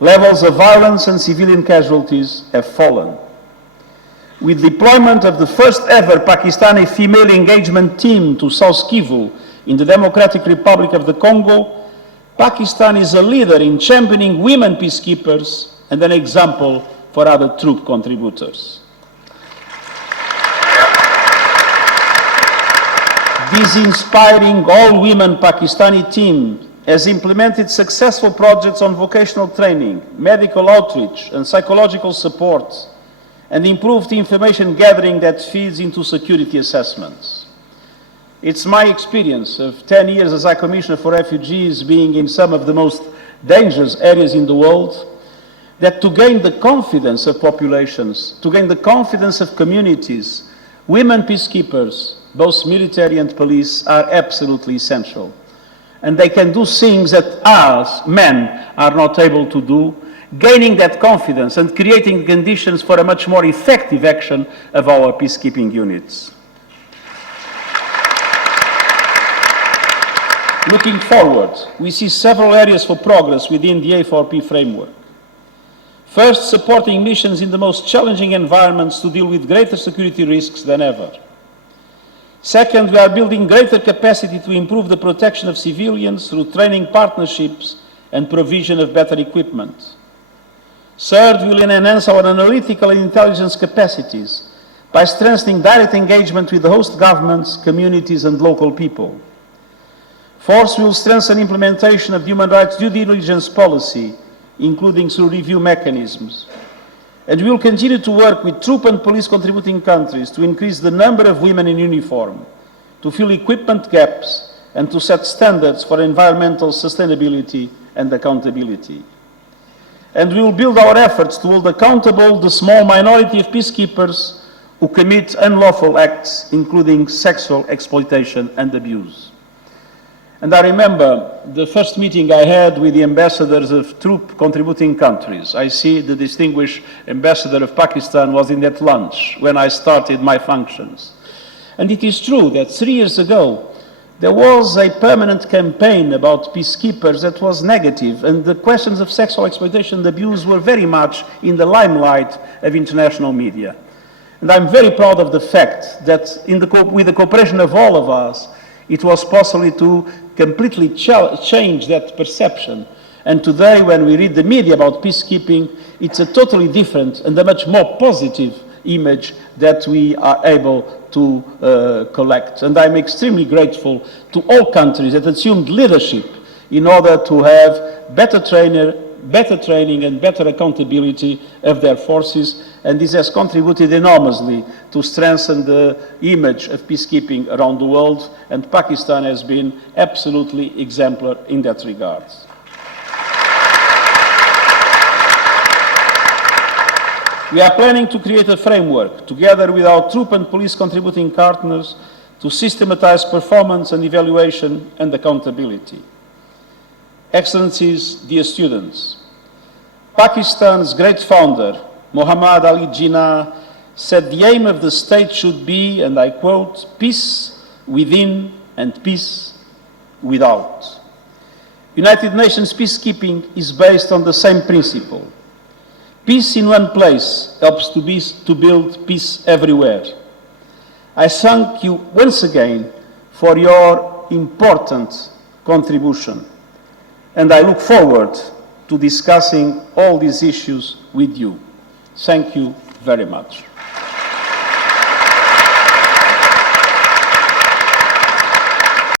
Levels of violence and civilian casualties have fallen. With deployment of the first ever Pakistani female engagement team to South Kivu in the Democratic Republic of the Congo, Pakistan is a leader in championing women peacekeepers and an example for other troop contributors. This inspiring all-women Pakistani team has implemented successful projects on vocational training, medical outreach and psychological support, and improved information gathering that feeds into security assessments. It's my experience of 10 years as High Commissioner for Refugees, being in some of the most dangerous areas in the world, that to gain the confidence of populations, to gain the confidence of communities, women peacekeepers, both military and police, are absolutely essential. And they can do things that us, men, are not able to do, gaining that confidence and creating conditions for a much more effective action of our peacekeeping units. Looking forward, we see several areas for progress within the A4P framework. First, supporting missions in the most challenging environments to deal with greater security risks than ever. Second, we are building greater capacity to improve the protection of civilians through training partnerships and provision of better equipment. Third, we will enhance our analytical and intelligence capacities by strengthening direct engagement with the host governments, communities and local people. Fourth, we will strengthen implementation of human rights due diligence policy, including through review mechanisms. And we will continue to work with troop and police contributing countries to increase the number of women in uniform, to fill equipment gaps, and to set standards for environmental sustainability and accountability. And we will build our efforts to hold accountable the small minority of peacekeepers who commit unlawful acts, including sexual exploitation and abuse. And I remember the first meeting I had with the ambassadors of troop contributing countries. I see the distinguished ambassador of Pakistan was in that lunch when I started my functions. And it is true that 3 years ago, there was a permanent campaign about peacekeepers that was negative, and the questions of sexual exploitation and abuse were very much in the limelight of international media. And I'm very proud of the fact that with the cooperation of all of us, it was possible to completely change that perception. And today, when we read the media about peacekeeping, it's a totally different and a much more positive image that we are able to collect. And I'm extremely grateful to all countries that assumed leadership in order to have better training and better accountability of their forces, and this has contributed enormously to strengthen the image of peacekeeping around the world, and Pakistan has been absolutely exemplar in that regard. We are planning to create a framework, together with our troop and police contributing partners, to systematize performance and evaluation and accountability. Excellencies, dear students, Pakistan's great founder, Muhammad Ali Jinnah, said the aim of the state should be, and I quote, peace within and peace without. United Nations peacekeeping is based on the same principle. Peace in one place helps to build peace everywhere. I thank you once again for your important contribution, and I look forward to discussing all these issues with you. Thank you very much.